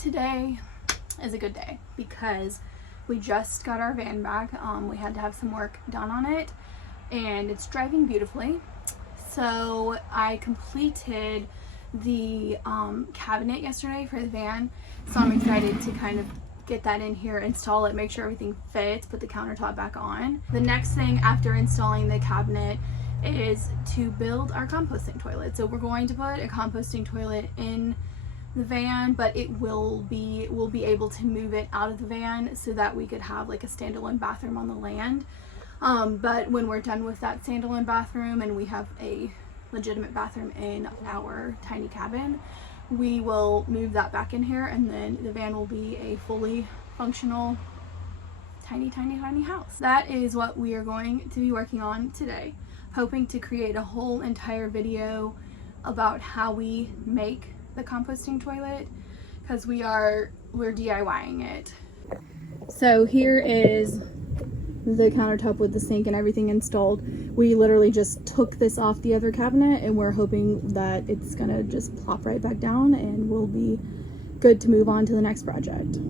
Today is a good day because we just got our van back. We had to have some work done on it and it's driving beautifully. So I completed the cabinet yesterday for the van, so I'm excited to kind of get that in here, install it, make sure everything fits, put the countertop back on. The next thing after installing the cabinet is to build our composting toilet. So we're going to put a composting toilet in the van, but we'll be able to move it out of the van so that we could have like a standalone bathroom on the land. But when we're done with that standalone bathroom and we have a legitimate bathroom in our tiny cabin, we will move that back in here, and then the van will be a fully functional tiny house. That is what we are going to be working on today, hoping to create a whole entire video about how we make the composting toilet, because we're DIYing it. So here is the countertop with the sink and everything installed. We literally just took this off the other cabinet and we're hoping that it's gonna just plop right back down and we'll be good to move on to the next project.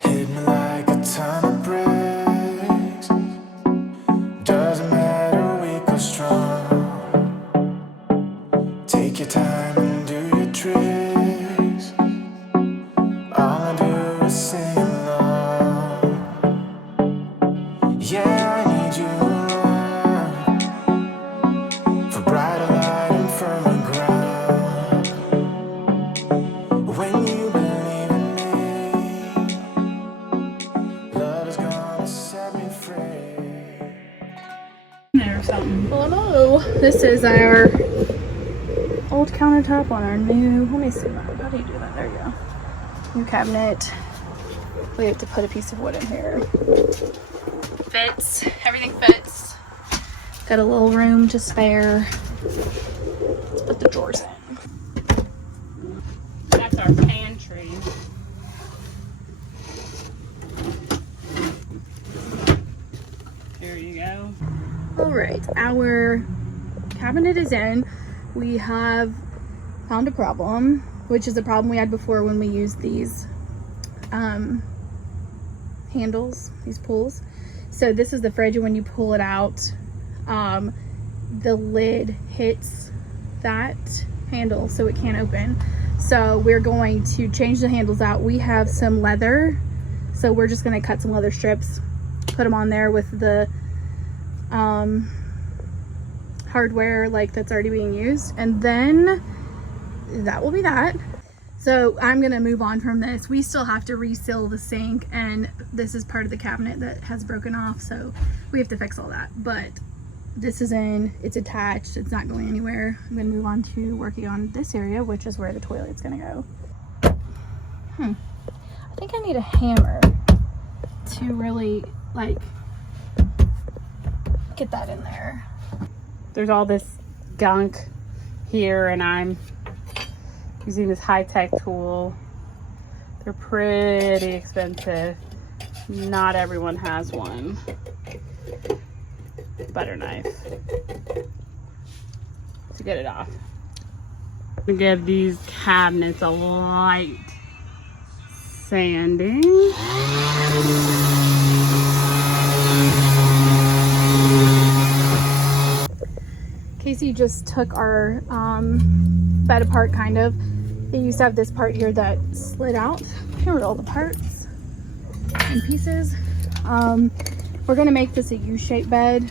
Hit me like a ton of bricks. Doesn't matter, weak or strong. Take your time and do your tricks. All I do is sing along. Yeah, I need you around for brighter light and firmer ground. When you believe in me, love is gonna set me free. Or something. Hello, this is our old countertop on our new, let me see, how do you do that? There you go. New cabinet. We have to put a piece of wood in here. Fits, everything fits. Got a little room to spare. Let's put the drawers in. That's our pantry. There you go. All right, our cabinet is in. We have found a problem, which is a problem we had before when we used these handles, these pulls. So this is the fridge, and when you pull it out, the lid hits that handle, so it can't open. So we're going to change the handles out. We have some leather, so we're just going to cut some leather strips, put them on there with the hardware like that's already being used, and then that will be that. So I'm gonna move on from this. We still have to reseal the sink, and this is part of the cabinet that has broken off, so we have to fix all that. But this is in, it's attached, it's not going anywhere. I'm gonna move on to working on this area, which is where the toilet's gonna go. I think I need a hammer to really like get that in there. There's all this gunk here, and I'm using this high-tech tool. They're pretty expensive. Not everyone has one. Butter knife to get it off. We give these cabinets a light sanding. Casey just took our bed apart, kind of. It used to have this part here that slid out. Here are all the parts and pieces. We're gonna make this a U-shaped bed,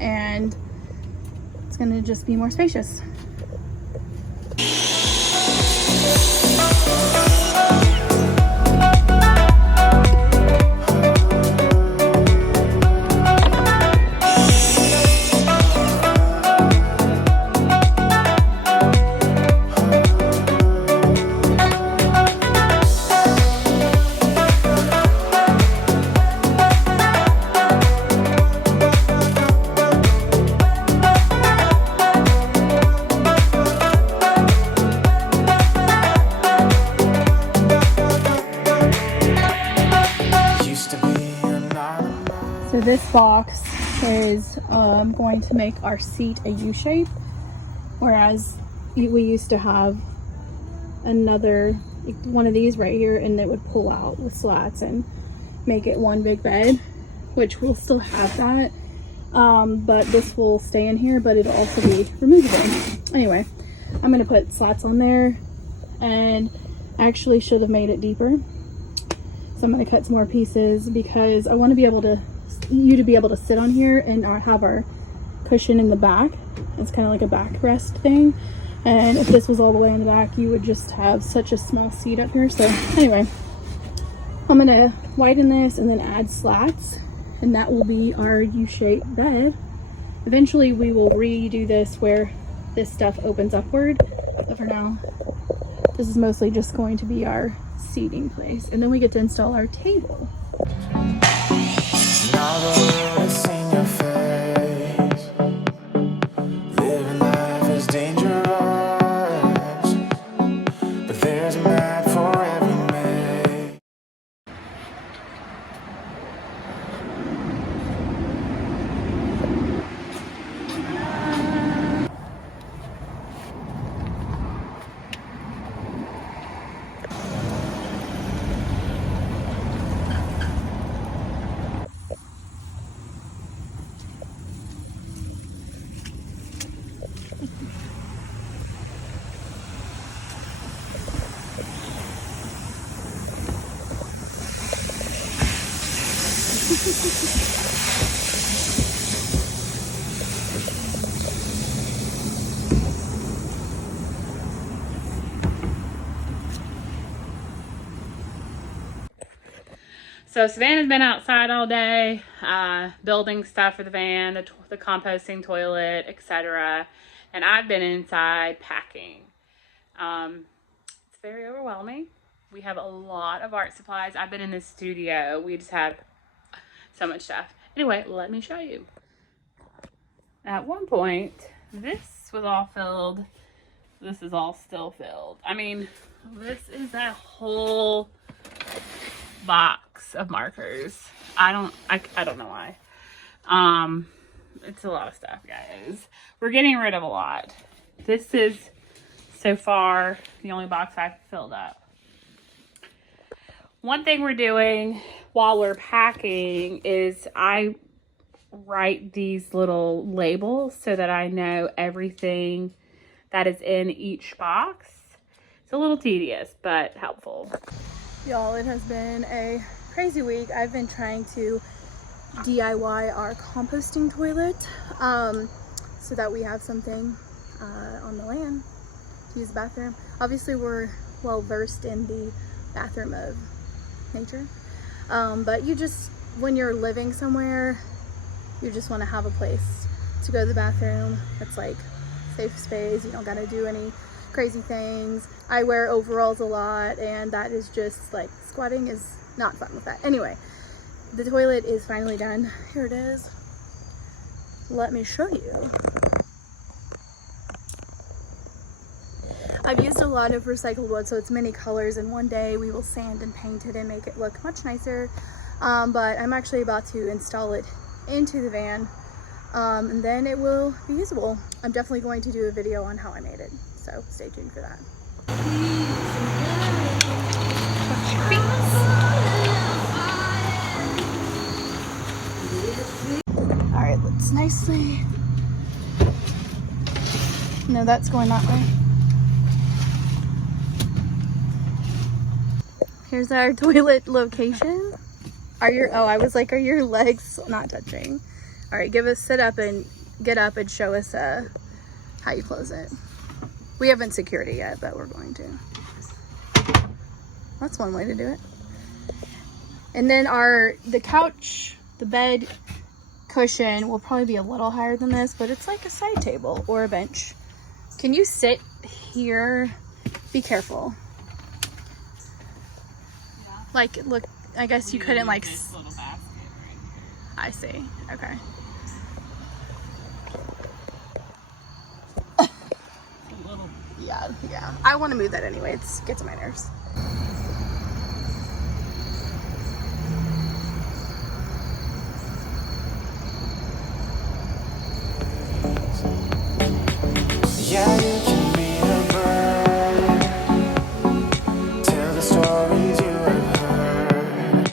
and it's gonna just be more spacious. So this box is going to make our seat a U shape, whereas we used to have another one of these right here, and it would pull out with slats and make it one big bed, which we'll still have that. But this will stay in here, but it'll also be removable. Anyway, I'm gonna put slats on there, and I actually should have made it deeper. So I'm gonna cut some more pieces because I want to be able to, you to be able to sit on here and have our cushion in the back. It's kind of like a backrest thing. And if this was all the way in the back, you would just have such a small seat up here. So anyway, I'm gonna widen this and then add slats, and that will be our U-shaped bed. Eventually we will redo this where this stuff opens upward, but for now this is mostly just going to be our seating place, and then we get to install our table. Now the world has seen your face. Living life is dangerous, but there's a map for every make. So Savannah's been outside all day, building stuff for the van, the composting toilet, etc. And I've been inside packing. It's very overwhelming. We have a lot of art supplies. I've been in the studio. We just have so much stuff. Anyway, let me show you. At one point, this was all filled. This is all still filled. I mean, this is a whole box of markers. I don't know why. It's a lot of stuff, guys. We're getting rid of a lot. This is so far the only box I've filled up. One thing we're doing while we're packing is I write these little labels so that I know everything that is in each box. It's a little tedious, but helpful. Y'all, it has been a crazy week. I've been trying to DIY our composting toilet so that we have something on the land to use the bathroom. Obviously, we're well versed in the bathroom of nature, but you just, when you're living somewhere, you just want to have a place to go to the bathroom that's like safe space. You don't got to do any crazy things. I wear overalls a lot, and that is just like, squatting is not fun with that. Anyway, the toilet is finally done. Here it is. Let me show you. I've used a lot of recycled wood, so it's many colors, and one day we will sand and paint it and make it look much nicer. But I'm actually about to install it into the van, and then it will be usable. I'm definitely going to do a video on how I made it, so stay tuned for that. All right, let's nicely, no, that's going that way. Here's our toilet location. Are your legs not touching? All right, sit up and get up and show us how you close it. We haven't secured it yet, but we're going to. That's one way to do it. And then the couch, the bed cushion will probably be a little higher than this, but it's like a side table or a bench. Can you sit here? Be careful. Like, look, I guess you couldn't like. This little basket right here. I see. Okay. It's a little. Yeah. I want to move that anyway. It gets on my nerves.